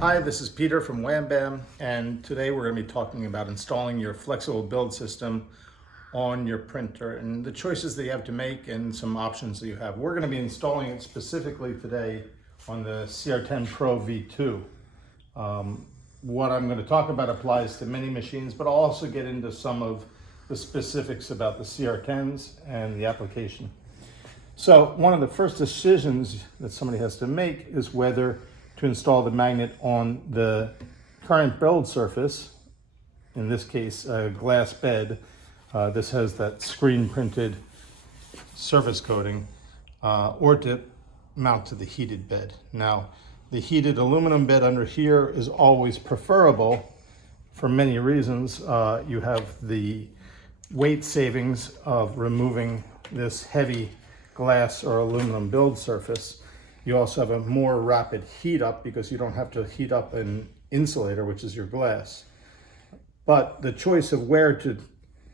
Hi, this is Peter from Wham, and today we're going to be talking about installing your flexible build system on your printer and the choices that you have to make and some options that you have. We're going to be installing it specifically today on the CR10 Pro V2. What I'm going to talk about applies to many machines, but I'll also get into some of the specifics about the CR10s and the application. So one of the first decisions that somebody has to make is whether to install the magnet on the current build surface, in this case a glass bed. This has that screen printed surface coating, or to mount to the heated bed. Now, the heated aluminum bed under here is always preferable for many reasons. You have the weight savings of removing this heavy glass or aluminum build surface. You also have a more rapid heat up because you don't have to heat up an insulator, which is your glass. But the choice of where to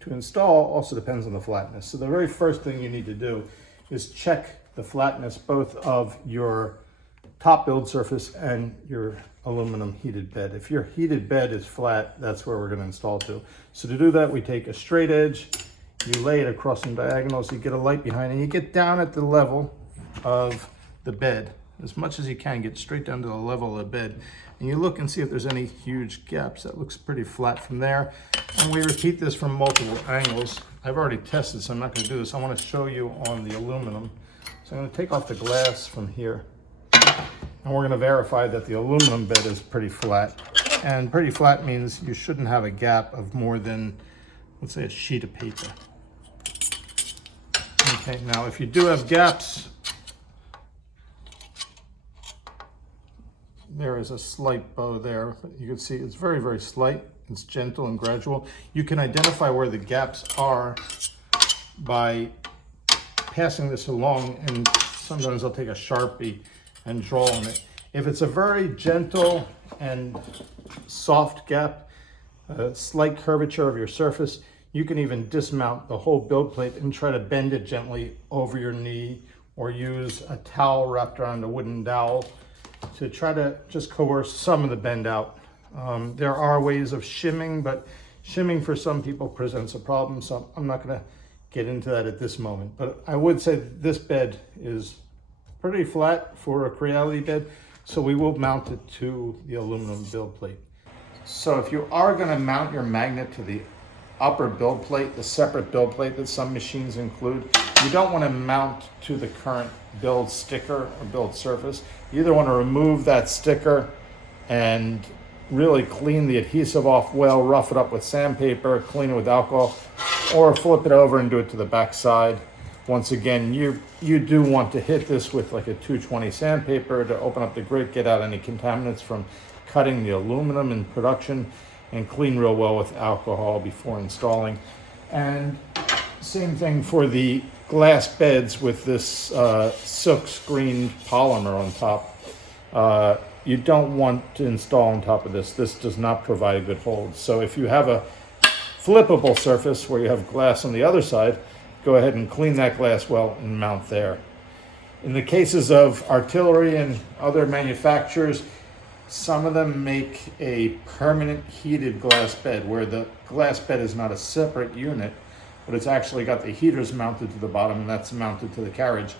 install also depends on the flatness. So the very first thing you need to do is check the flatness both of your top build surface and your aluminum heated bed. If your heated bed is flat, that's where we're going to install to. So to do that, we take a straight edge, you lay it across some diagonals, you get a light behind, and you get down at the level of the bed as much as you can. Get straight down to the level of the bed, and you look and see if there's any huge gaps. That looks pretty flat from there, and we repeat this from multiple angles. I've already tested, so I'm not going to do this. I want to show you on the aluminum. So I'm going to take off the glass from here, and we're going to verify that the aluminum bed is pretty flat. And pretty flat means you shouldn't have a gap of more than, let's say, a sheet of paper. Okay, now if you do have gaps, there is a slight bow there. You can see it's very, very slight. It's gentle and gradual. You can identify where the gaps are by passing this along, and sometimes I'll take a Sharpie and draw on it. If it's a very gentle and soft gap, a slight curvature of your surface, you can even dismount the whole build plate and try to bend it gently over your knee, or use a towel wrapped around a wooden dowel to try to just coerce some of the bend out. There are ways of shimming, but shimming for some people presents a problem, so I'm not going to get into that at this moment. But I would say that this bed is pretty flat for a Creality bed, so we will mount it to the aluminum build plate. So if you are going to mount your magnet to the upper build plate, the separate build plate that some machines include, you don't want to mount to the current build sticker or build surface. You either want to remove that sticker and really clean the adhesive off well, rough it up with sandpaper, clean it with alcohol, or flip it over and do it to the back side. Once again, you do want to hit this with like a 220 sandpaper to open up the grit, get out any contaminants from cutting the aluminum in production, and clean real well with alcohol before installing. And same thing for the glass beds with this silk screened polymer on top. You don't want to install on top of this. This does not provide a good hold. So if you have a flippable surface where you have glass on the other side, go ahead and clean that glass well and mount there. In the cases of artillery and other manufacturers, some of them make a permanent heated glass bed where the glass bed is not a separate unit, but it's actually got the heaters mounted to the bottom, and that's mounted to the carriage,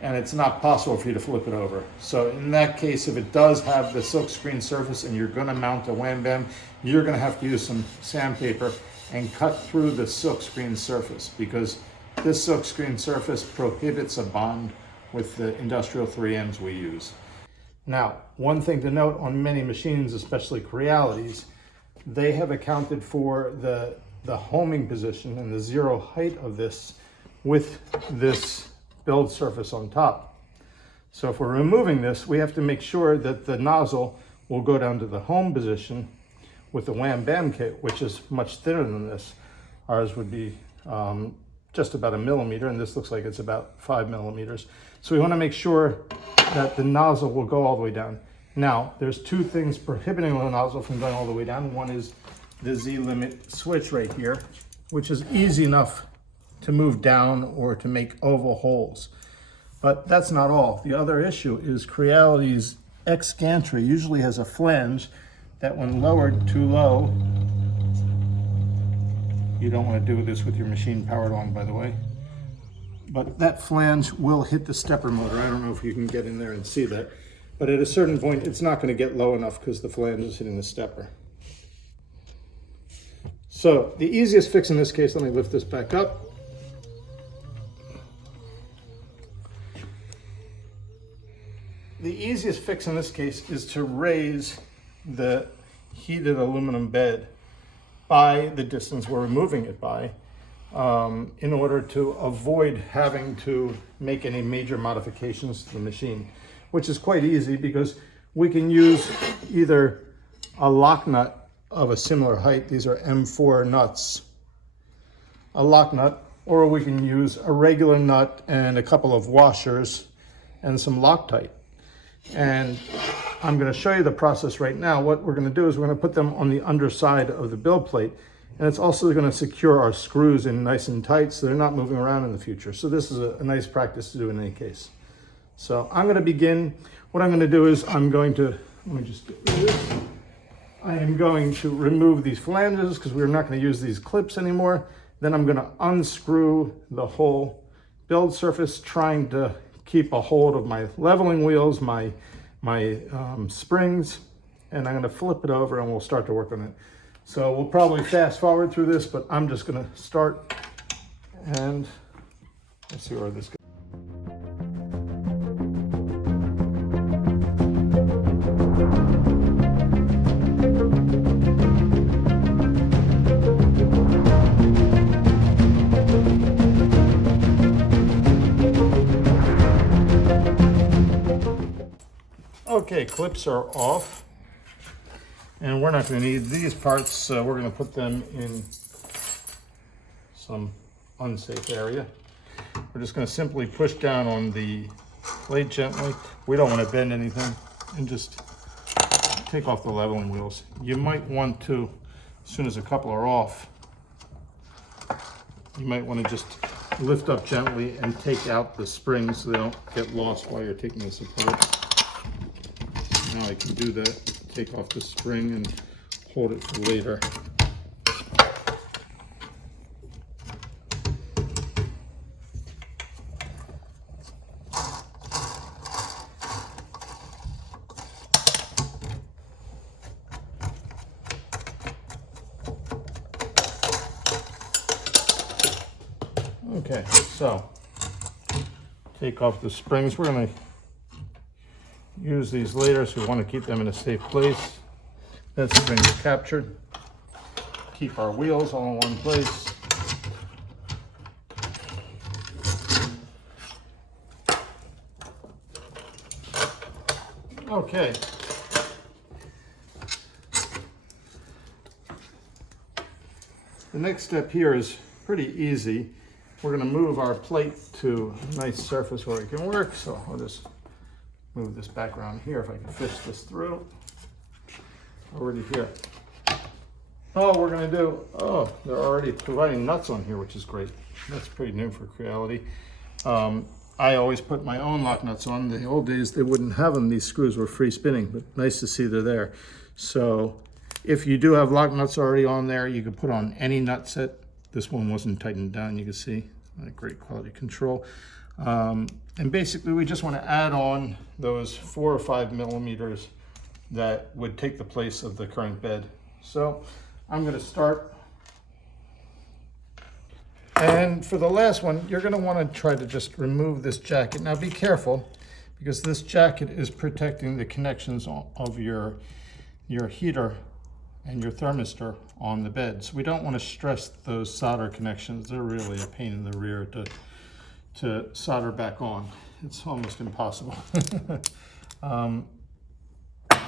and it's not possible for you to flip it over. So in that case, if it does have the silk screen surface and you're going to mount a Wham Bam, you're going to have to use some sandpaper and cut through the silk screen surface, because this silk screen surface prohibits a bond with the industrial 3Ms we use. Now, one thing to note on many machines, especially Crealities, they have accounted for the homing position and the zero height of this with this build surface on top. So if we're removing this, we have to make sure that the nozzle will go down to the home position with the Wham Bam kit, which is much thinner than this. Ours would be just about 1 millimeter, and this looks like it's about 5 millimeters. So we want to make sure that the nozzle will go all the way down. Now, there's two things prohibiting the nozzle from going all the way down. One is the Z-limit switch right here, which is easy enough to move down or to make oval holes. But that's not all. The other issue is Creality's X gantry usually has a flange that when lowered too low, you don't want to do this with your machine powered on, by the way, but that flange will hit the stepper motor. I don't know if you can get in there and see that, but at a certain point, it's not going to get low enough because the flange is hitting the stepper. So the easiest fix in this case, let me lift this back up. The easiest fix in this case is to raise the heated aluminum bed by the distance we're removing it by, in order to avoid having to make any major modifications to the machine, which is quite easy because we can use either a lock nut of a similar height, these are M4 nuts, a lock nut, or we can use a regular nut and a couple of washers and some Loctite. And I'm going to show you the process right now. What we're going to do is we're going to put them on the underside of the build plate, and it's also going to secure our screws in nice and tight so they're not moving around in the future. So this is a nice practice to do in any case. So I'm going to begin. What I'm going to do is I'm going to, let me just get rid of this. I am going to remove these flanges because we're not going to use these clips anymore. Then I'm going to unscrew the whole build surface, trying to keep a hold of my leveling wheels, my springs, and I'm going to flip it over and we'll start to work on it. So we'll probably fast forward through this, but I'm just going to start and let's see where this goes. Okay, clips are off, and we're not going to need these parts, so we're going to put them in some unsafe area. We're just going to simply push down on the plate gently. We don't want to bend anything, and just take off the leveling wheels. You might want to, as soon as a couple are off, you might want to just lift up gently and take out the springs so they don't get lost while you're taking this apart. Now I can do that, take off the spring and hold it for later. Okay, so take off the springs. We're going to use these later, so we want to keep them in a safe place. That spring is captured. Keep our wheels all in one place. Okay. The next step here is pretty easy. We're going to move our plate to a nice surface where we can work, so I'll just move this back around here if I can fish this through. Already here. Oh, we're going to do, oh, they're already providing nuts on here, which is great. That's pretty new for Creality. I always put my own lock nuts on. The old days, they wouldn't have them. These screws were free spinning, but nice to see they're there. So if you do have lock nuts already on there, you can put on any nut set. This one wasn't tightened down, you can see. Great quality control. And basically we just want to add on those 4 or 5 millimeters that would take the place of the current bed. So I'm going to start. And for the last one, you're going to want to try to just remove this jacket. Now be careful, because this jacket is protecting the connections of your heater and your thermistor on the bed. So we don't want to stress those solder connections. They're really a pain in the rear to solder back on. It's almost impossible.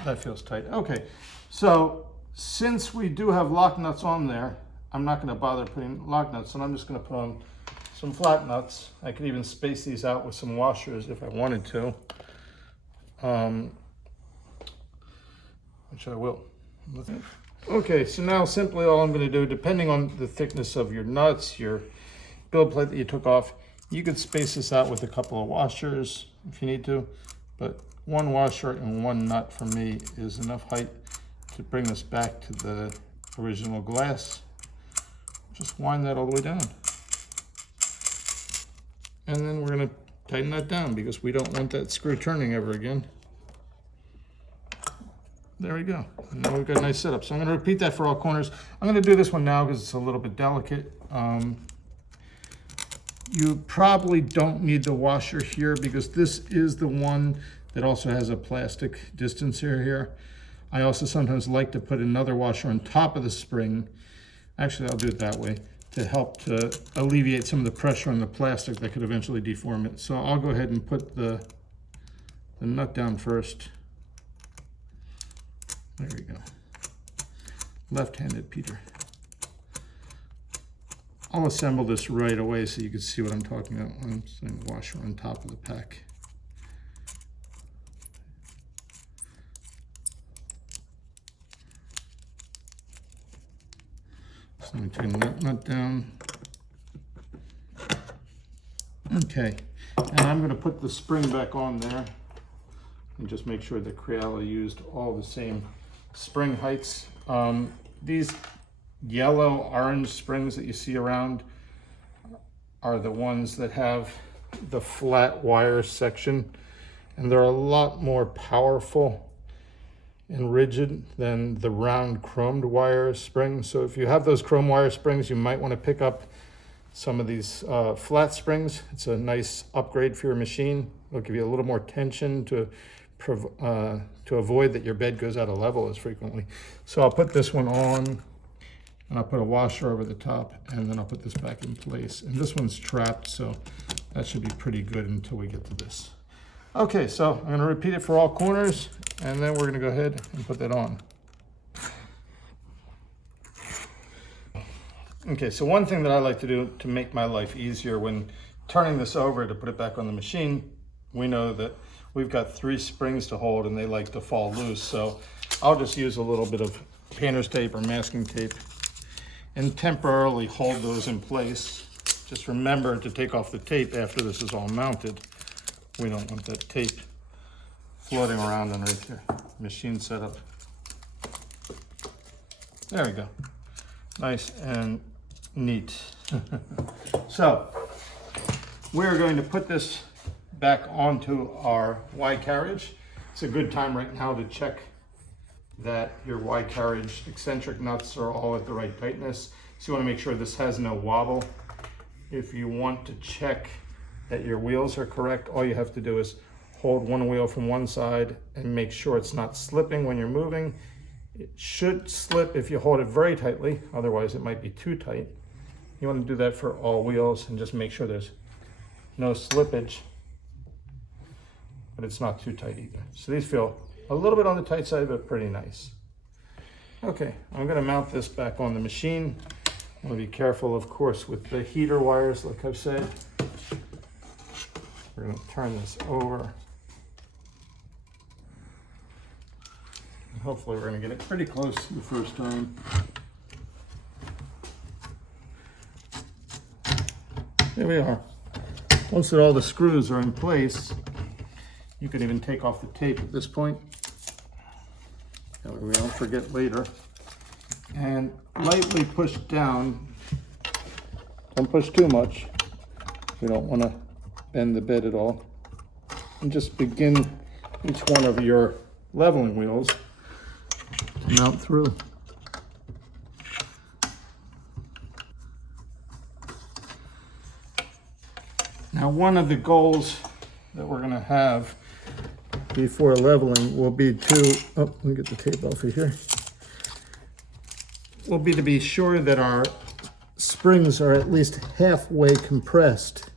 That feels tight. Okay, so since we do have lock nuts on there, I'm not going to bother putting lock nuts, and I'm just going to put on some flat nuts. I could even space these out with some washers if I wanted to, which I will. Okay, so now simply all I'm going to do, depending on the thickness of your nuts, your build plate that you took off, you could space this out with a couple of washers if you need to, but one washer and one nut for me is enough height to bring this back to the original glass. Just wind that all the way down. And then we're going to tighten that down because we don't want that screw turning ever again. There we go. And now we've got a nice setup. So I'm going to repeat that for all corners. I'm going to do this one now because it's a little bit delicate. You probably don't need the washer here because this is the one that also has a plastic distancer here. I also sometimes like to put another washer on top of the spring. Actually, I'll do it that way to help to alleviate some of the pressure on the plastic that could eventually deform it. So I'll go ahead and put the nut down first. There we go. Left-handed, Peter. I'll assemble this right away so you can see what I'm talking about when I'm putting the washer on top of the pack. So let me turn that nut down. Okay, and I'm going to put the spring back on there and just make sure that Creala used all the same spring heights. These yellow orange springs that you see around are the ones that have the flat wire section, and they're a lot more powerful and rigid than the round chromed wire springs. So if you have those chrome wire springs, you might want to pick up some of these flat springs. It's a nice upgrade for your machine. It'll give you a little more tension to avoid that your bed goes out of level as frequently. So I'll put this one on, and I'll put a washer over the top, and then I'll put this back in place. And this one's trapped, so that should be pretty good until we get to this. Okay, so I'm going to repeat it for all corners, and then we're going to go ahead and put that on. Okay, so one thing that I like to do to make my life easier when turning this over to put it back on the machine, we know that we've got 3 springs to hold and they like to fall loose. So I'll just use a little bit of painter's tape or masking tape and temporarily hold those in place. Just remember to take off the tape after this is all mounted. We don't want that tape floating around underneath your machine setup. There we go. Nice and neat. So we're going to put this back onto our Y carriage. It's a good time right now to check that your Y carriage eccentric nuts are all at the right tightness. So you want to make sure this has no wobble. If you want to check that your wheels are correct, all you have to do is hold one wheel from one side and make sure it's not slipping when you're moving. It should slip if you hold it very tightly, otherwise it might be too tight. You want to do that for all wheels and just make sure there's no slippage, but it's not too tight either. So these feel a little bit on the tight side, but pretty nice. Okay, I'm going to mount this back on the machine. I'm going to be careful, of course, with the heater wires, like I've said. We're going to turn this over. And hopefully we're going to get it pretty close the first time. There we are. Once that all the screws are in place, you can even take off the tape at this point. That way we don't forget later. And lightly push down. Don't push too much. We don't want to bend the bed at all. And just begin each one of your leveling wheels to mount through. Now, one of the goals that we're going to have before leveling will be to, let me get the tape off of here, will be to be sure that our springs are at least halfway compressed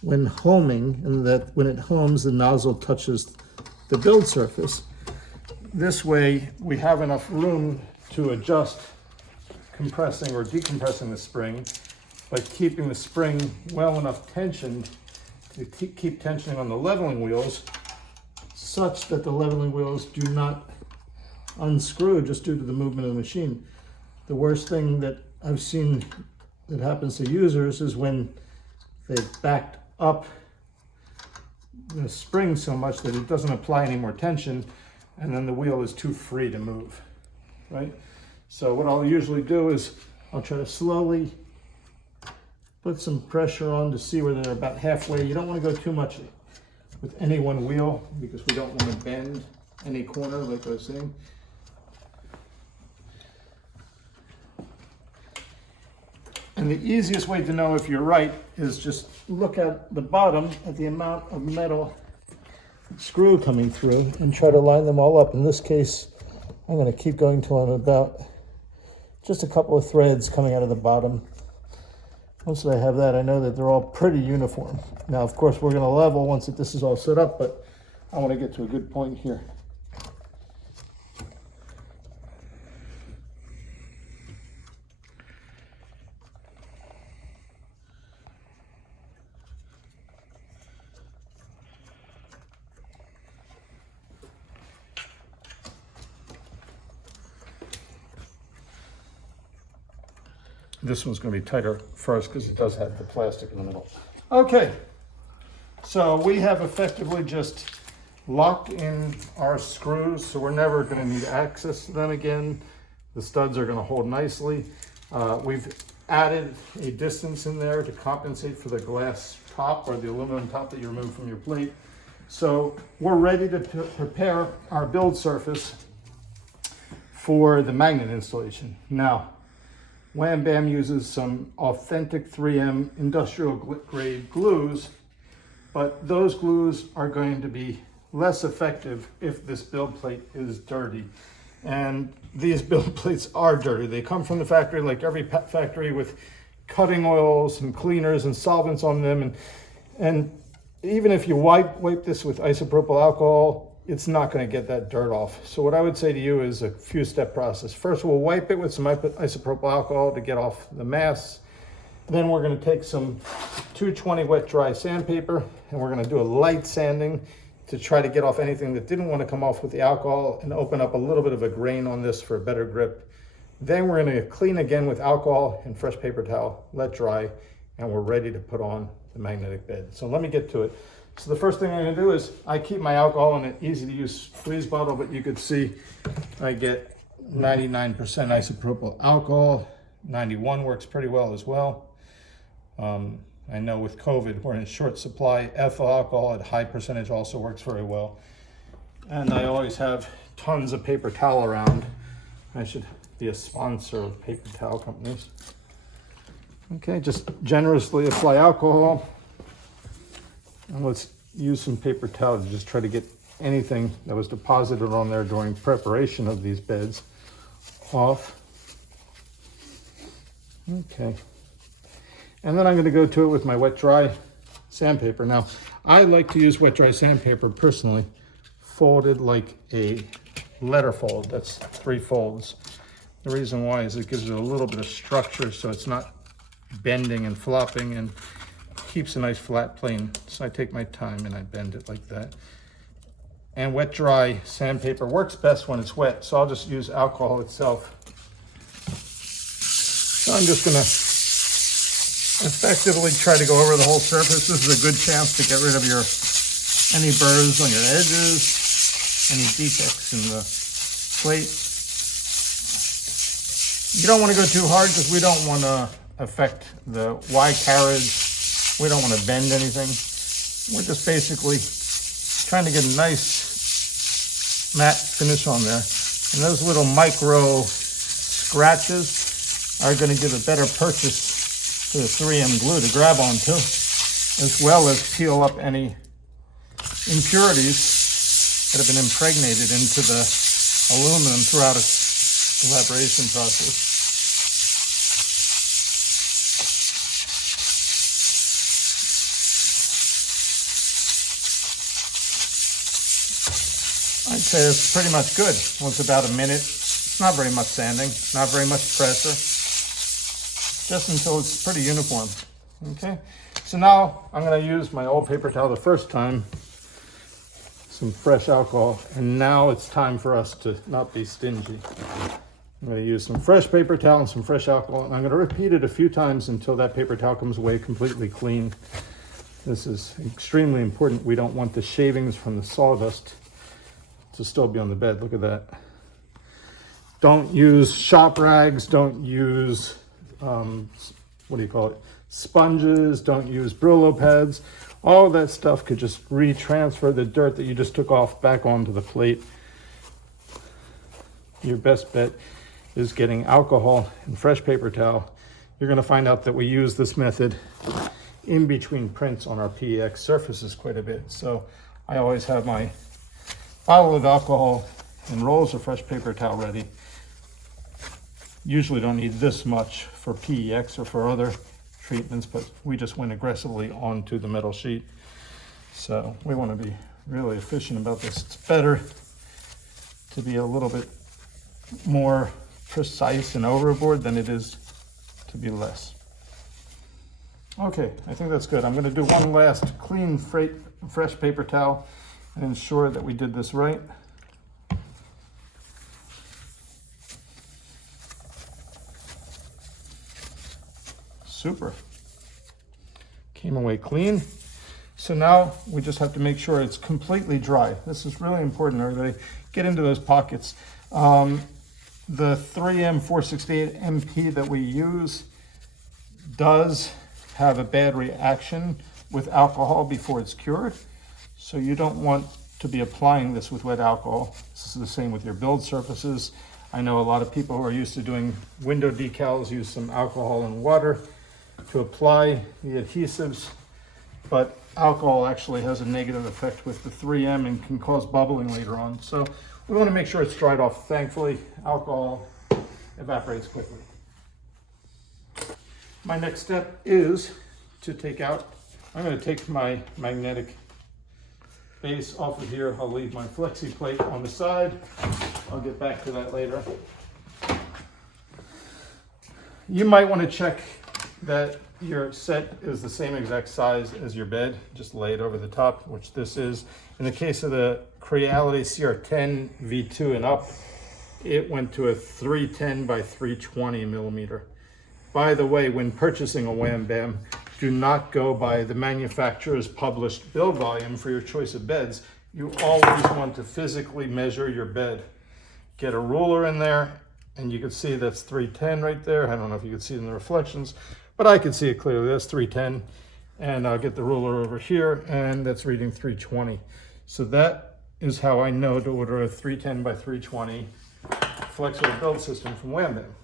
when homing, and that when it homes, the nozzle touches the build surface. This way, we have enough room to adjust compressing or decompressing the spring, by keeping the spring well enough tensioned to keep tensioning on the leveling wheels, such that the leveling wheels do not unscrew just due to the movement of the machine. The worst thing that I've seen that happens to users is when they've backed up the spring so much that it doesn't apply any more tension, and then the wheel is too free to move, right? So what I'll usually do is I'll try to slowly put some pressure on to see where they're about halfway. You don't want to go too much with any one wheel because we don't want to bend any corner like I was saying. And the easiest way to know if you're right is just look at the bottom at the amount of metal screw coming through and try to line them all up. In this case, I'm going to keep going till I'm about just a couple of threads coming out of the bottom. Once I have that, I know that they're all pretty uniform. Now, of course, we're going to level once this is all set up, but I want to get to a good point here. This one's going to be tighter first because it does have the plastic in the middle. Okay, so we have effectively just locked in our screws, so we're never going to need access to them again. The studs are going to hold nicely. We've added a distance in there to compensate for the glass top or the aluminum top that you remove from your plate. So we're ready to prepare our build surface for the magnet installation. Now, Wham Bam uses some authentic 3M industrial grade glues, but those glues are going to be less effective if this build plate is dirty. And these build plates are dirty. They come from the factory like every factory with cutting oils and cleaners and solvents on them. And even if you wipe this with isopropyl alcohol, it's not going to get that dirt off. So what I would say to you is a few step process. First, we'll wipe it with some isopropyl alcohol to get off the mass. Then we're going to take some 220 wet dry sandpaper and we're going to do a light sanding to try to get off anything that didn't want to come off with the alcohol and open up a little bit of a grain on this for a better grip. Then we're going to clean again with alcohol and fresh paper towel, let dry, and we're ready to put on the magnetic bed. So let me get to it. So the first thing I'm going to do is I keep my alcohol in an easy to use squeeze bottle, but you could see I get 99% isopropyl alcohol. 91 works pretty well as well. I know with COVID we're in short supply. Ethyl alcohol at high percentage also works very well. And I always have tons of paper towel around. I should be a sponsor of paper towel companies. Okay, just generously apply alcohol. And let's use some paper towel to just try to get anything that was deposited on there during preparation of these beds off. Okay. And then I'm going to go to it with my wet dry sandpaper. Now, I like to use wet dry sandpaper personally, folded like a letter fold. That's 3 folds. The reason why is it gives it a little bit of structure so it's not bending and flopping and keeps a nice flat plane. So I take my time and I bend it like that. And wet dry sandpaper works best when it's wet, so I'll just use alcohol itself. So I'm just gonna effectively try to go over the whole surface. This is a good chance to get rid of any burrs on your edges, any defects in the plate. You don't want to go too hard because we don't want to affect the Y carriage. We don't want to bend anything. We're just basically trying to get a nice matte finish on there. And those little micro scratches are going to give a better purchase to the 3M glue to grab onto, as well as peel up any impurities that have been impregnated into the aluminum throughout its elaboration process. I'd say it's pretty much good. Well, it's about a minute. It's not very much sanding, not very much pressure, just until it's pretty uniform. Okay, so now I'm going to use my old paper towel the first time, some fresh alcohol, and now it's time for us to not be stingy. I'm going to use some fresh paper towel and some fresh alcohol, and I'm going to repeat it a few times until that paper towel comes away completely clean. This is extremely important. We don't want the shavings from the sawdust to still be on the bed. Look at that. Don't use shop rags. Don't use, sponges. Don't use Brillo pads. All that stuff could just retransfer the dirt that you just took off back onto the plate. Your best bet is getting alcohol and fresh paper towel. You're going to find out that we use this method in between prints on our PEX surfaces quite a bit. So I always have my bottle of alcohol and rolls of fresh paper towel ready. Usually don't need this much for PEX or for other treatments, but we just went aggressively onto the metal sheet. So we want to be really efficient about this. It's better to be a little bit more precise and overboard than it is to be less. Okay, I think that's good. I'm going to do one last clean fresh paper towel and ensure that we did this right. Super. Came away clean. So now we just have to make sure it's completely dry. This is really important, everybody. Get into those pockets. The 3M 468 MP that we use does have a bad reaction with alcohol before it's cured. So you don't want to be applying this with wet alcohol. This is the same with your build surfaces. I know a lot of people who are used to doing window decals use some alcohol and water to apply the adhesives, but alcohol actually has a negative effect with the 3M and can cause bubbling later on. So we want to make sure it's dried off. Thankfully, alcohol evaporates quickly. My next step is to take out, I'm going to take my magnetic base off of here. I'll leave my flexi plate on the side. I'll get back to that later. You might want to check that your set is the same exact size as your bed. Just lay it over the top, which this is. In the case of the Creality CR10 V2 and up, it went to a 310 by 320 millimeter. By the way, when purchasing a Wham Bam, do not go by the manufacturer's published build volume for your choice of beds. You always want to physically measure your bed. Get a ruler in there, and you can see that's 310 right there. I don't know if you can see it in the reflections, but I can see it clearly. That's 310. And I'll get the ruler over here, and that's reading 320. So that is how I know to order a 310 by 320 flexible build system from Wham Bam.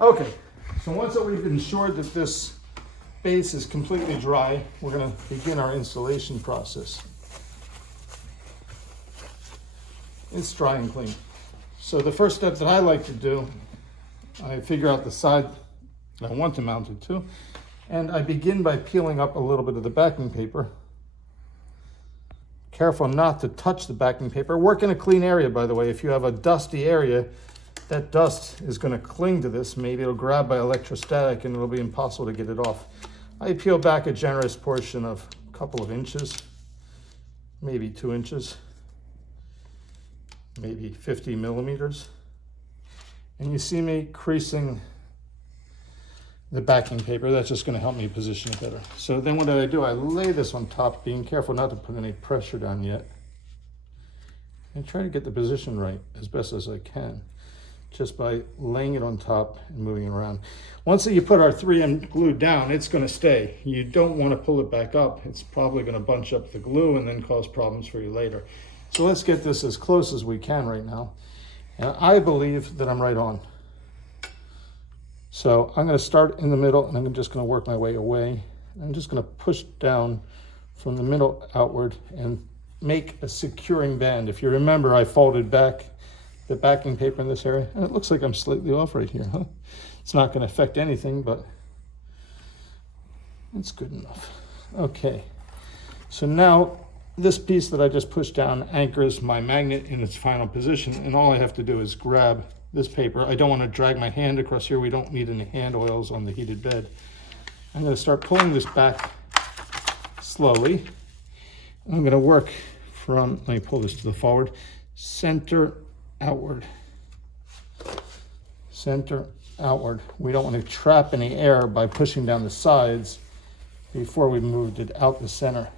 Okay, so once that we've ensured that this base is completely dry, we're going to begin our installation process. It's dry and clean. So the first step that I like to do, I figure out the side that I want to mount it to, and I begin by peeling up a little bit of the backing paper. Careful not to touch the backing paper. Work in a clean area, by the way. If you have a dusty area, that dust is going to cling to this. Maybe it'll grab by electrostatic and it'll be impossible to get it off. I peel back a generous portion of a couple of inches, maybe 2 inches, maybe 50 millimeters. And you see me creasing the backing paper. That's just going to help me position it better. So then what do? I lay this on top, being careful not to put any pressure down yet. And try to get the position right as best as I can, just by laying it on top and moving it around. Once that you put our 3M glue down, it's going to stay. You don't want to pull it back up. It's probably going to bunch up the glue and then cause problems for you later. So let's get this as close as we can right now. And I believe that I'm right on. So I'm going to start in the middle, and I'm just going to work my way away. I'm just going to push down from the middle outward and make a securing band. If you remember, I folded back the backing paper in this area, and it looks like I'm slightly off right here, huh? It's not going to affect anything, but it's good enough. Okay, so now this piece that I just pushed down anchors my magnet in its final position, and all I have to do is grab this paper. I don't want to drag my hand across here. We don't need any hand oils on the heated bed. I'm going to start pulling this back slowly. I'm going to work from, let me pull this to the forward, center outward. Center outward. We don't want to trap any air by pushing down the sides before we moved it out the center.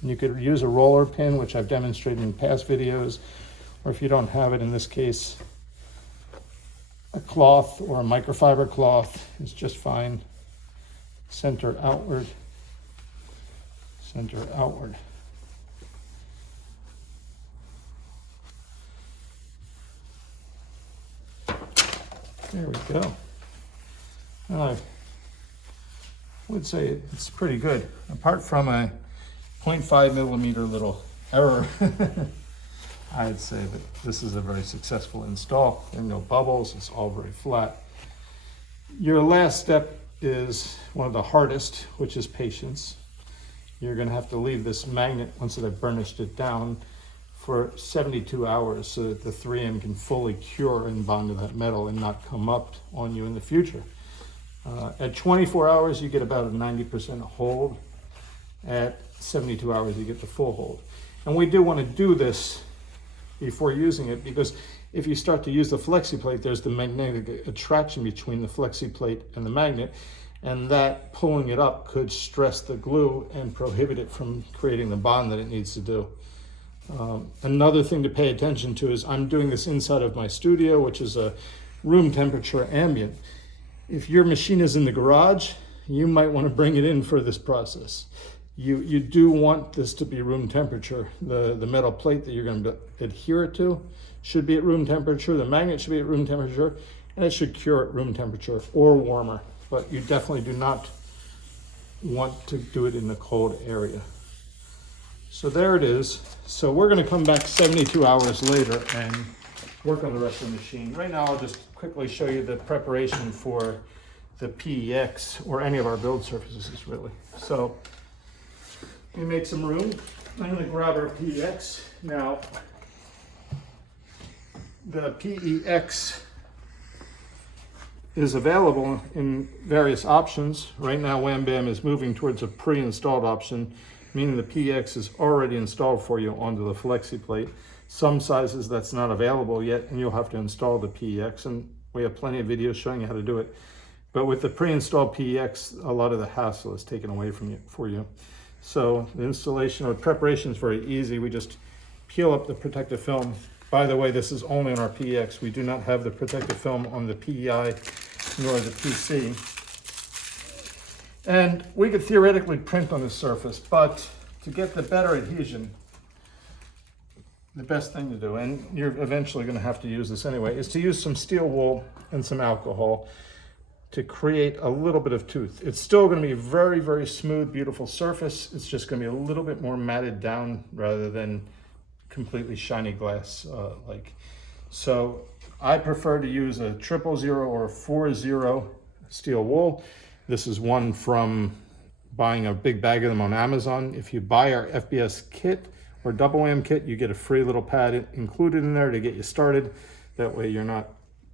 And you could use a roller pin, which I've demonstrated in past videos, or if you don't have it, in this case, a cloth or a microfiber cloth is just fine. Center outward, center outward. There we go. Well, I would say it's pretty good, apart from a 0.5 millimeter little error. I'd say that this is a very successful install. There are no bubbles, it's all very flat. Your last step is one of the hardest, which is patience. You're gonna have to leave this magnet, once that I've burnished it down, for 72 hours so that the 3M can fully cure and bond to that metal and not come up on you in the future. At 24 hours, you get about a 90% hold. At 72 hours, you get the full hold. And we do want to do this before using it, because if you start to use the flexi plate, there's the magnetic attraction between the flexi plate and the magnet, and that pulling it up could stress the glue and prohibit it from creating the bond that it needs to do. Another thing to pay attention to is I'm doing this inside of my studio, which is a room temperature ambient. If your machine is in the garage, you might want to bring it in for this process. You do want this to be room temperature. The metal plate that you're going to adhere it to should be at room temperature. The magnet should be at room temperature, and it should cure at room temperature or warmer. But you definitely do not want to do it in the cold area. So there it is. So we're going to come back 72 hours later and work on the rest of the machine. Right now, I'll just quickly show you the preparation for the PEX, or any of our build surfaces, really. So we make some room. I'm going to grab our PEX. Now, the PEX is available in various options. Right now, Wham Bam is moving towards a pre-installed option, meaning the PEX is already installed for you onto the flexi plate. Some sizes that's not available yet, and you'll have to install the PEX, and we have plenty of videos showing you how to do it. But with the pre-installed PEX, a lot of the hassle is taken away from you for you. So the installation or preparation is very easy. We just peel up the protective film. By the way, this is only on our PEX. We do not have the protective film on the PEI nor the PC. And we could theoretically print on this surface, but to get the better adhesion, the best thing to do, and you're eventually going to have to use this anyway, is to use some steel wool and some alcohol to create a little bit of tooth. It's still going to be a very, very smooth, beautiful surface. It's just going to be a little bit more matted down rather than completely shiny glass like. So I prefer to use a 000 or a 40 steel wool. This is one from buying a big bag of them on Amazon. If you buy our FBS kit or double Wham kit, you get a free little pad included in there to get you started. That way you're not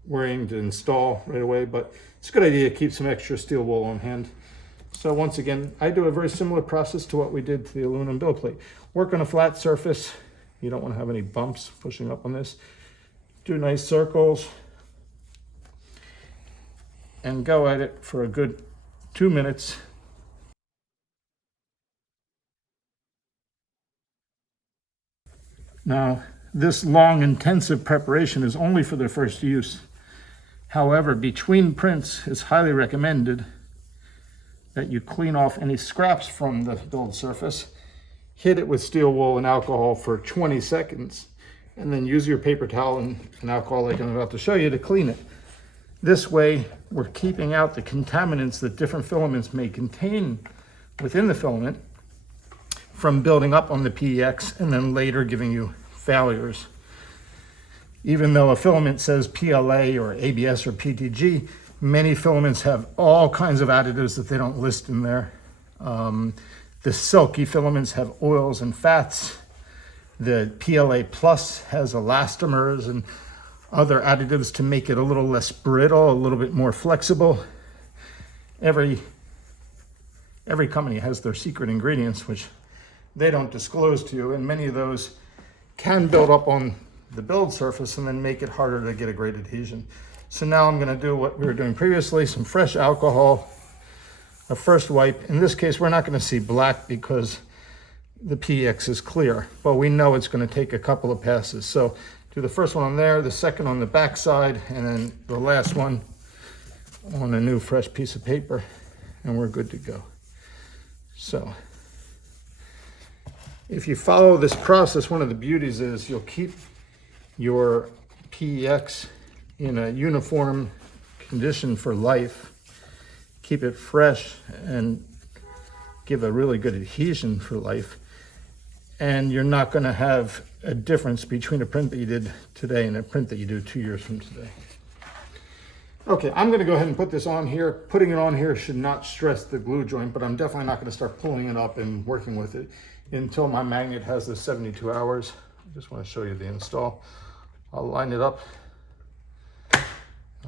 worrying to install right away, but it's a good idea to keep some extra steel wool on hand. So once again, I do a very similar process to what we did to the aluminum build plate. Work on a flat surface. You don't want to have any bumps pushing up on this. Do nice circles and go at it for a good 2 minutes. Now, this long, intensive preparation is only for the first use. However, between prints, it's highly recommended that you clean off any scraps from the build surface, hit it with steel wool and alcohol for 20 seconds, and then use your paper towel and alcohol like I'm about to show you to clean it. This way, we're keeping out the contaminants that different filaments may contain within the filament from building up on the PEX and then later giving you failures. Even though a filament says PLA or ABS or PTG, many filaments have all kinds of additives that they don't list in there. The silky filaments have oils and fats. The PLA Plus has elastomers and other additives to make it a little less brittle, a little bit more flexible. Every company has their secret ingredients, which they don't disclose to you, and many of those can build up on the build surface and then make it harder to get a great adhesion. So now I'm going to do what we were doing previously, some fresh alcohol a first wipe. In this case, we're not going to see black because the PX is clear, but we know it's going to take a couple of passes. So do the first one on there, the second on the back side, and then the last one on a new fresh piece of paper, and we're good to go. So if you follow this process, one of the beauties is you'll keep your PX in a uniform condition for life, keep it fresh, and give a really good adhesion for life. And you're not going to have a difference between a print that you did today and a print that you do 2 years from today. Okay, I'm going to go ahead and put this on here. Putting it on here should not stress the glue joint, but I'm definitely not going to start pulling it up and working with it until my magnet has the 72 hours. I just want to show you the install. I'll line it up.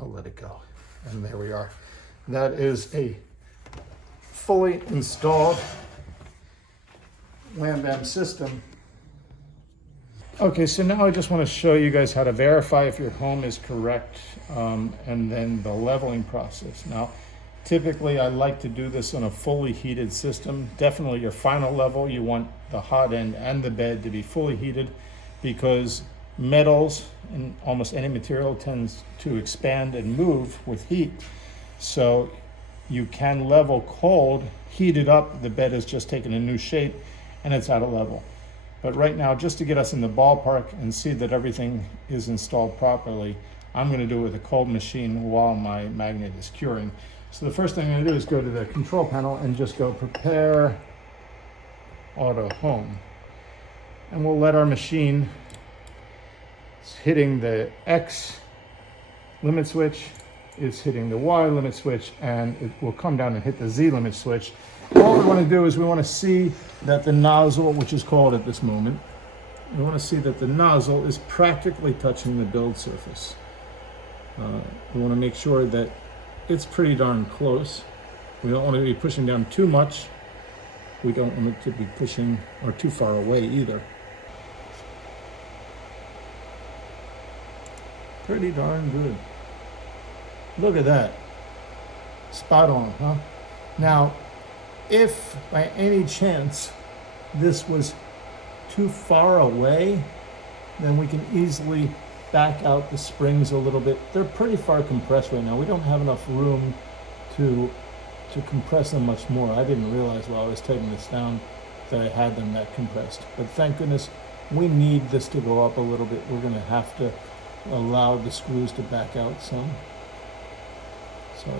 I'll let it go. And there we are. That is a fully installed Wham Bam system. Okay, so now I just want to show you guys how to verify if your home is correct, and then the leveling process. Now, typically I like to do this on a fully heated system. Definitely your final level, you want the hot end and the bed to be fully heated, because metals and almost any material tends to expand and move with heat. So you can level cold, heat it up, the bed has just taken a new shape and it's out of level. But right now, just to get us in the ballpark and see that everything is installed properly, I'm going to do it with a cold machine while my magnet is curing. So the first thing I'm going to do is go to the control panel and just go prepare auto home. And we'll let our machine, it's hitting the X limit switch, it's hitting the Y limit switch, and it will come down and hit the Z limit switch. All we want to do is we want to see that the nozzle, which is cold at this moment, we want to see that the nozzle is practically touching the build surface. We want to make sure that it's pretty darn close. We don't want to be pushing down too much. We don't want it to be pushing or too far away either. Pretty darn good. Look at that. Spot on, huh? Now, if by any chance this was too far away, then we can easily back out the springs a little bit. They're pretty far compressed right now. We don't have enough room to compress them much more. I didn't realize while I was taking this down that I had them that compressed. But thank goodness, we need this to go up a little bit. We're gonna have to allow the screws to back out some. So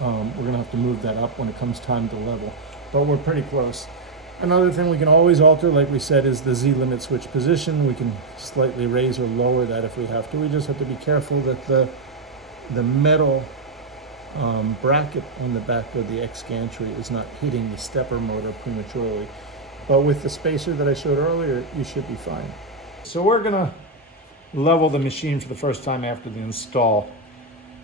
we're gonna have to move that up when it comes time to level, but we're pretty close. Another thing we can always alter, like we said, is the Z limit switch position. We can slightly raise or lower that if we have to. We just have to be careful that the metal bracket on the back of the X gantry is not hitting the stepper motor prematurely. But with the spacer that I showed earlier, you should be fine. So we're gonna level the machine for the first time after the install.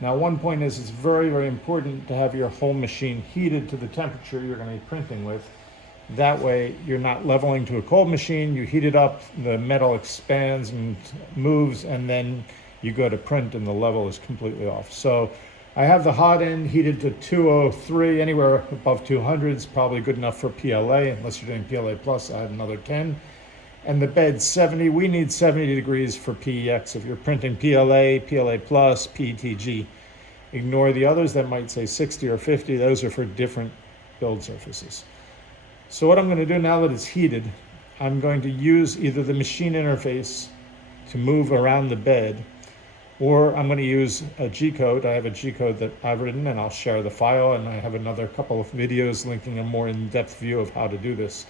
Now, one point is it's very, very important to have your whole machine heated to the temperature you're going to be printing with. That way, you're not leveling to a cold machine. You heat it up, the metal expands and moves, and then you go to print and the level is completely off. So I have the hot end heated to 203, anywhere above 200 is probably good enough for PLA. Unless you're doing PLA plus, I had another 10. And the bed 70, we need 70 degrees for PEX. If you're printing PLA, PLA plus, PETG, ignore the others that might say 60 or 50. Those are for different build surfaces. So what I'm going to do now that it's heated, I'm going to use either the machine interface to move around the bed, or I'm going to use a G-code. I have a G-code that I've written, and I'll share the file, and I have another couple of videos linking a more in-depth view of how to do this.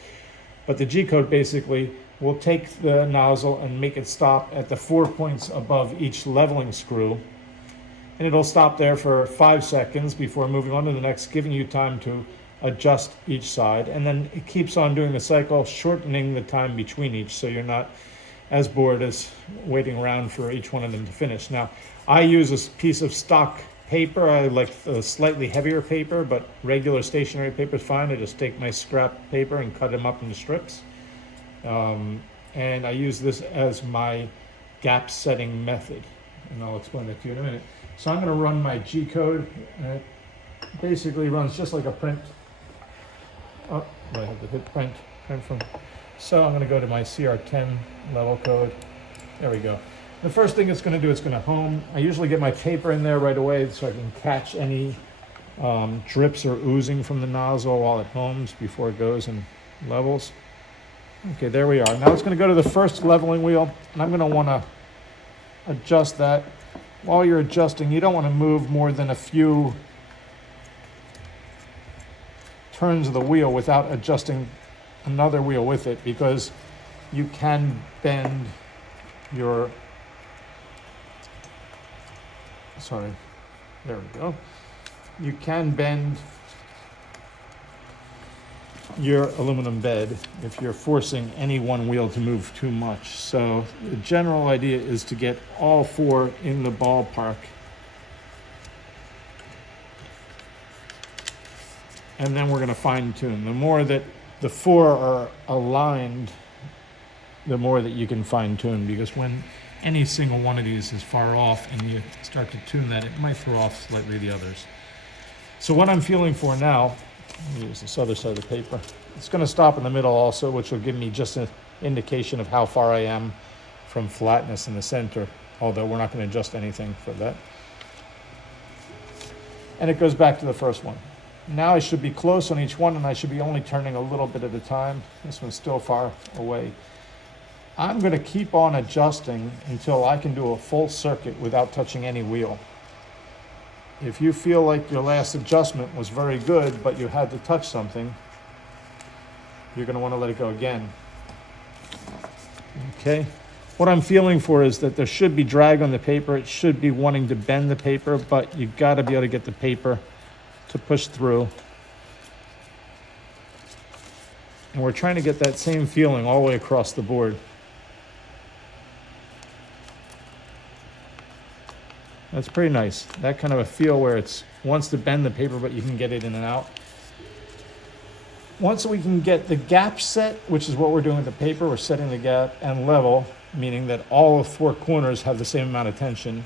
But the G-code basically will take the nozzle and make it stop at the 4 points above each leveling screw, and it'll stop there for 5 seconds before moving on to the next, giving you time to adjust each side, and then it keeps on doing the cycle, shortening the time between each, so you're not as bored as waiting around for each one of them to finish. Now, I use a piece of stock paper. I like the slightly heavier paper, but regular stationery paper is fine. I just take my scrap paper and cut them up into strips. And I use this as my gap setting method, and I'll explain that to you in a minute. So I'm going to run my G-code. basically runs just like a print. Oh, I have to hit print from. So I'm going to go to my CR10 level code. There we go. The first thing it's going to do, it's going to home. I usually get my paper in there right away so I can catch any drips or oozing from the nozzle while it homes before it goes and levels. Okay, there we are. Now it's going to go to the first leveling wheel, and I'm going to want to adjust that. While you're adjusting, you don't want to move more than a few turns of the wheel without adjusting another wheel with it, because you can bend your, there we go. You can bend your aluminum bed if you're forcing any one wheel to move too much. So the general idea is to get all four in the ballpark. And then we're going to fine tune. The more that the four are aligned, the more that you can fine tune, because when any single one of these is far off and you start to tune that, it might throw off slightly the others. So what I'm feeling for now, let me use this other side of the paper. It's going to stop in the middle also, which will give me just an indication of how far I am from flatness in the center, although we're not going to adjust anything for that. And it goes back to the first one. Now I should be close on each one, and I should be only turning a little bit at a time. This one's still far away. I'm going to keep on adjusting until I can do a full circuit without touching any wheel. If you feel like your last adjustment was very good, but you had to touch something, you're going to want to let it go again. Okay. What I'm feeling for is that there should be drag on the paper. It should be wanting to bend the paper, but you got to be able to get the paper to push through. And we're trying to get that same feeling all the way across the board. That's pretty nice. That kind of a feel where it wants to bend the paper, but you can get it in and out. Once we can get the gap set, which is what we're doing with the paper, we're setting the gap and level, meaning that all of four corners have the same amount of tension.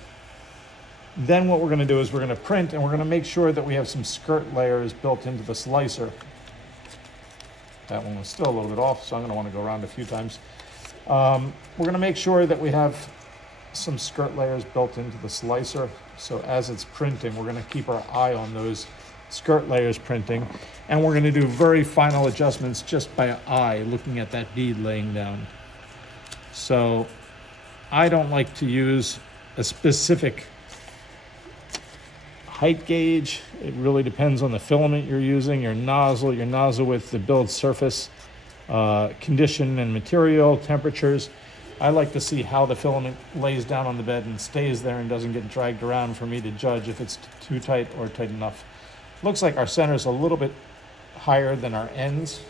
Then what we're going to do is we're going to print, and we're going to make sure that we have some skirt layers built into the slicer. That one was still a little bit off, so I'm going to want to go around a few times. We're going to make sure that we have some skirt layers built into the slicer. So as it's printing, we're going to keep our eye on those skirt layers printing. And we're going to do very final adjustments just by eye, looking at that bead laying down. So I don't like to use a specific height gauge. It really depends on the filament you're using, your nozzle width, the build surface, condition and material, temperatures. I like to see how the filament lays down on the bed and stays there and doesn't get dragged around for me to judge if it's too tight or tight enough. Looks like our center is a little bit higher than our ends,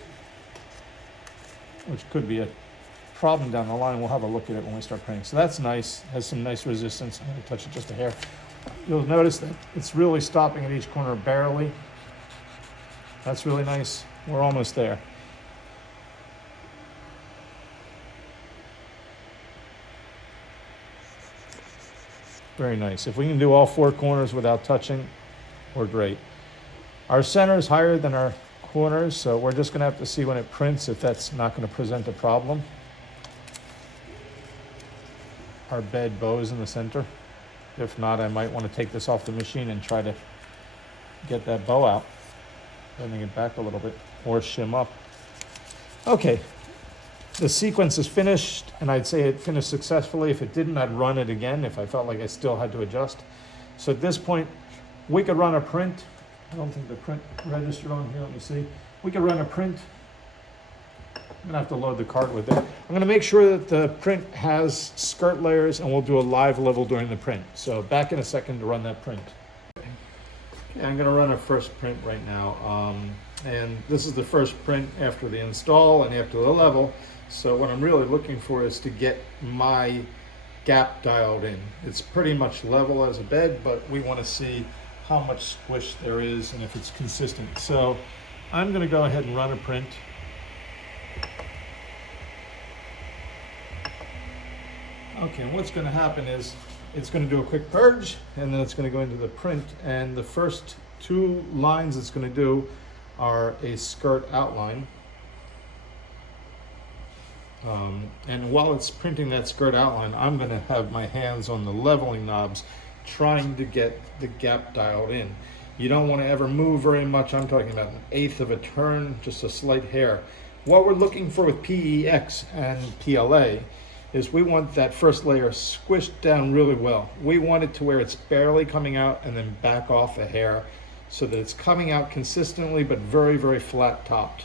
which could be a problem down the line. We'll have a look at it when we start printing. So that's nice, has some nice resistance. I'm going to touch it just a hair. You'll notice that it's really stopping at each corner barely. That's really nice. We're almost there. Very nice. If we can do all four corners without touching, we're great. Our center is higher than our corners, so we're just going to have to see when it prints if that's not going to present a problem. Our bed bow is in the center. If not, I might want to take this off the machine and try to get that bow out, bending it back a little bit, or shim up. Okay, the sequence is finished, and I'd say it finished successfully. If it didn't, I'd run it again if I felt like I still had to adjust. So at this point, we could run a print. I don't think the print registered on here. Let me see. We could run a print. I'm gonna have to load the card with it. I'm gonna make sure that the print has skirt layers, and we'll do a live level during the print. So back in a second to run that print. Okay, I'm gonna run our first print right now. And this is the first print after the install and after the level. So what I'm really looking for is to get my gap dialed in. It's pretty much level as a bed, but we want to see how much squish there is and if it's consistent. So I'm going to go ahead and run a print. Okay, and what's going to happen is it's going to do a quick purge, and then it's going to go into the print, and the first two lines it's going to do are a skirt outline. And while it's printing that skirt outline, I'm going to have my hands on the leveling knobs trying to get the gap dialed in. You don't want to ever move very much. I'm talking about 1/8 of a turn, just a slight hair. What we're looking for with PEX and PLA is we want that first layer squished down really well. We want it to where it's barely coming out and then back off a hair so that it's coming out consistently but very, very flat topped.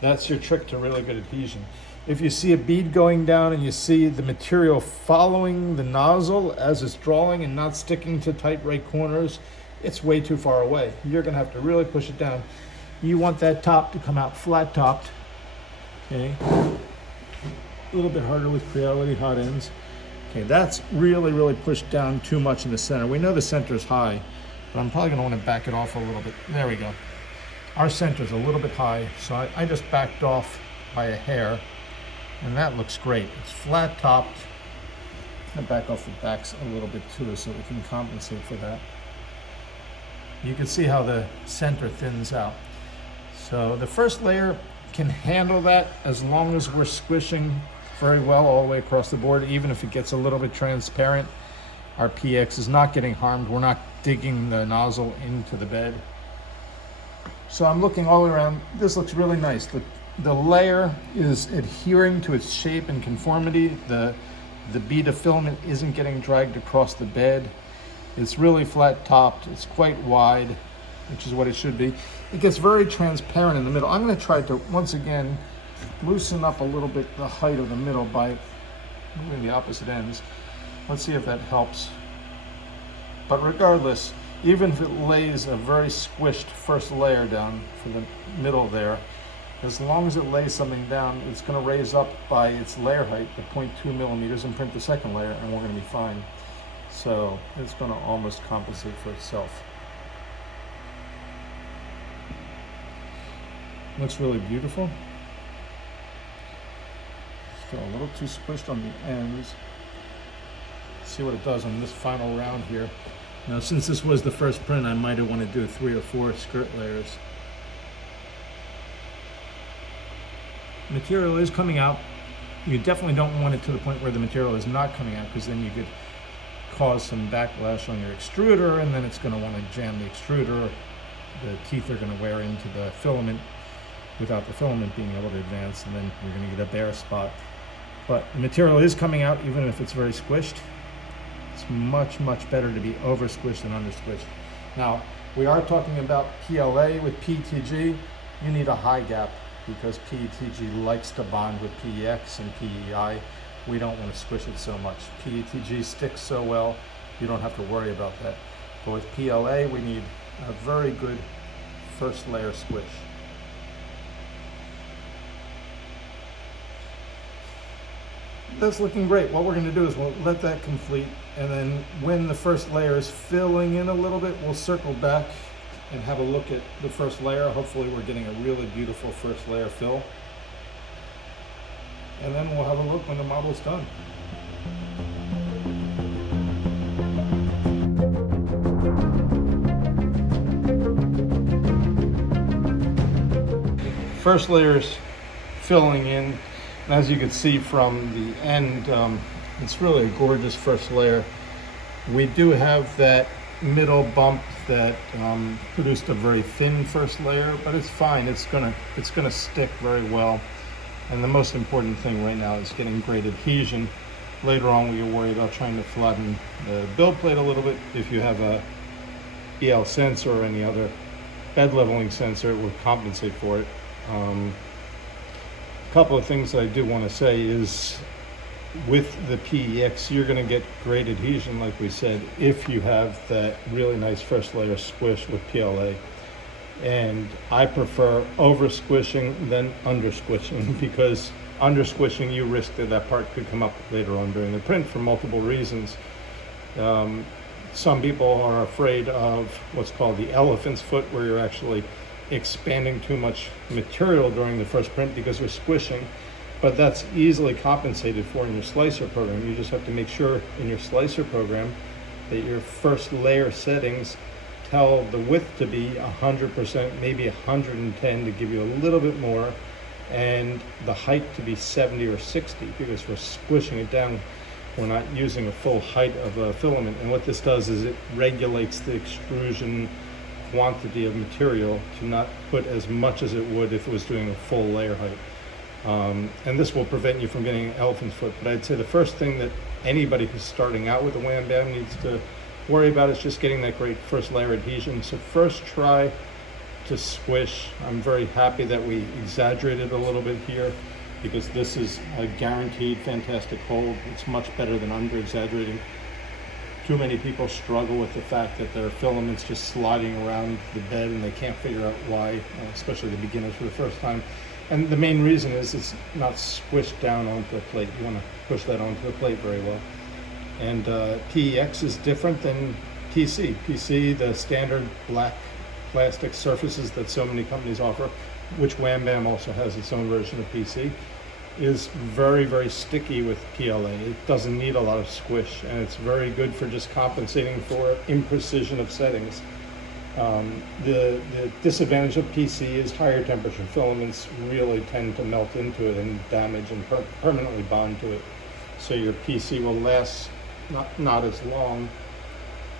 That's your trick to really good adhesion. If you see a bead going down and you see the material following the nozzle as it's drawing and not sticking to tight right corners, it's way too far away. You're gonna have to really push it down. You want that top to come out flat topped, okay? A little bit harder with Creality hot ends. Okay, that's really, really pushed down too much in the center. We know the center is high, but I'm probably gonna wanna back it off a little bit. There we go. Our center is a little bit high, so I just backed off by a hair. And that looks great. It's flat topped. I'm gonna back off the backs a little bit too so we can compensate for that. You can see how the center thins out. So the first layer can handle that as long as we're squishing very well all the way across the board. Even if it gets a little bit transparent, our PX is not getting harmed. We're not digging the nozzle into the bed. So I'm looking all around. This looks really nice. The layer is adhering to its shape and conformity. The bead of filament isn't getting dragged across the bed. It's really flat topped. It's quite wide, which is what it should be. It gets very transparent in the middle. I'm going to try to, once again, loosen up a little bit the height of the middle by moving the opposite ends. Let's see if that helps. But regardless, even if it lays a very squished first layer down for the middle there, as long as it lays something down, it's going to raise up by its layer height at 0.2 millimeters and print the second layer, and we're going to be fine. So it's going to almost compensate for itself. Looks really beautiful. Still a little too squished on the ends. Let's see what it does on this final round here. Now, since this was the first print, I might have wanted to do 3 or 4 skirt layers. Material is coming out. You definitely don't want it to the point where the material is not coming out, because then you could cause some backlash on your extruder, and then it's going to want to jam the extruder. The teeth are going to wear into the filament without the filament being able to advance, and then you're going to get a bare spot. But the material is coming out even if it's very squished. It's much, much better to be over squished than under squished. Now, we are talking about PLA with PETG. You need a high gap, because PETG likes to bond with PEX and PEI. We don't want to squish it so much. PETG sticks so well, you don't have to worry about that. But with PLA, we need a very good first layer squish. That's looking great. What we're going to do is we'll let that complete, and then when the first layer is filling in a little bit, we'll circle back and have a look at the first layer. Hopefully we're getting a really beautiful first layer fill. And then we'll have a look when the model's done. First layer's filling in. And as you can see from the end, it's really a gorgeous first layer. We do have that middle bump that produced a very thin first layer, but it's fine. It's gonna stick very well. And the most important thing right now is getting great adhesion. Later on, we worry about trying to flatten the build plate a little bit. If you have a EL sensor or any other bed leveling sensor, it will compensate for it. A couple of things I do want to say is, with the PEX, you're going to get great adhesion, like we said, if you have that really nice first layer squish with PLA. And I prefer over squishing than under squishing, because under squishing, you risk that that part could come up later on during the print for multiple reasons. Some people are afraid of what's called the elephant's foot, where you're actually expanding too much material during the first print because you're squishing, but that's easily compensated for in your slicer program. You just have to make sure in your slicer program that your first layer settings tell the width to be 100%, maybe 110 to give you a little bit more, and the height to be 70 or 60 because we're squishing it down. We're not using a full height of a filament. And what this does is it regulates the extrusion quantity of material to not put as much as it would if it was doing a full layer height. And this will prevent you from getting an elephant's foot. But I'd say the first thing that anybody who's starting out with a Wham Bam needs to worry about is just getting that great first layer adhesion. So first try to squish. I'm very happy that we exaggerated a little bit here because this is a guaranteed fantastic hold. It's much better than under exaggerating. Too many people struggle with the fact that their filament's just sliding around the bed and they can't figure out why, especially the beginners for the first time. And the main reason is it's not squished down onto the plate. You want to push that onto the plate very well. And PEX is different than PC. PC, the standard black plastic surfaces that so many companies offer, which Wham Bam also has its own version of PC, is very, very sticky with PLA. It doesn't need a lot of squish, and it's very good for just compensating for imprecision of settings. The disadvantage of PC is higher temperature filaments really tend to melt into it and damage and permanently bond to it. So your PC will last not as long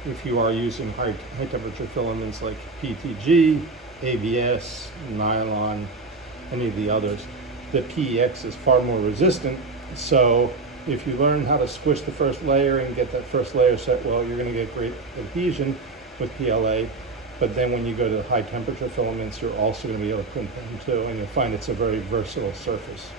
if you are using high temperature filaments like PTG, ABS, nylon, any of the others. The PEX is far more resistant, so if you learn how to squish the first layer and get that first layer set well, you're going to get great adhesion with PLA. But then when you go to the high temperature filaments, you're also going to be able to print them too, and you'll find it's a very versatile surface.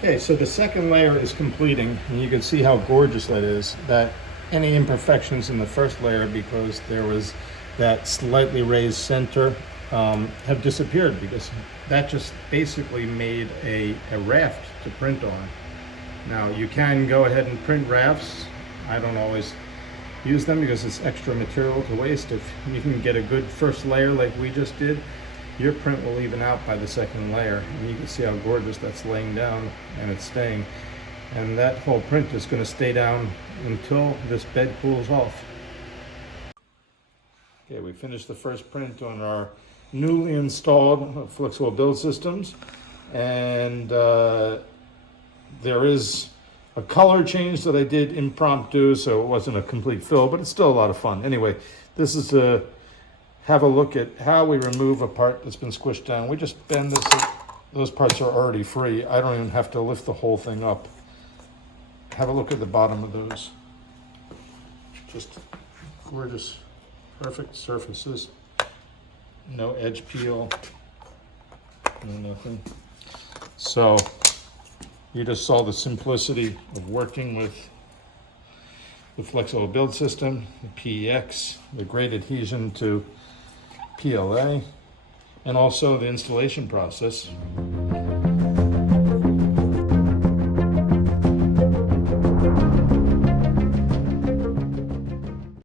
Okay, so the second layer is completing, and you can see how gorgeous that is. That any imperfections in the first layer, because there was that slightly raised center, have disappeared because that just basically made a raft to print on. Now you can go ahead and print rafts. I don't always use them because it's extra material to waste. If you can get a good first layer like we just did, your print will even out by the second layer. And you can see how gorgeous that's laying down, and it's staying. And that whole print is going to stay down until this bed cools off. Okay, we finished the first print on our newly installed flexible build systems, and there is a color change that I did impromptu, so it wasn't a complete fill, but it's still a lot of fun. Anyway, this is to have a look at how we remove a part that's been squished down. We just bend this, those parts are already free. I don't even have to lift the whole thing up. Have a look at the bottom of those. Just gorgeous, perfect surfaces. No edge peel, no nothing. So you just saw the simplicity of working with the flexible build system, the PEX, the great adhesion to PLA, and also the installation process.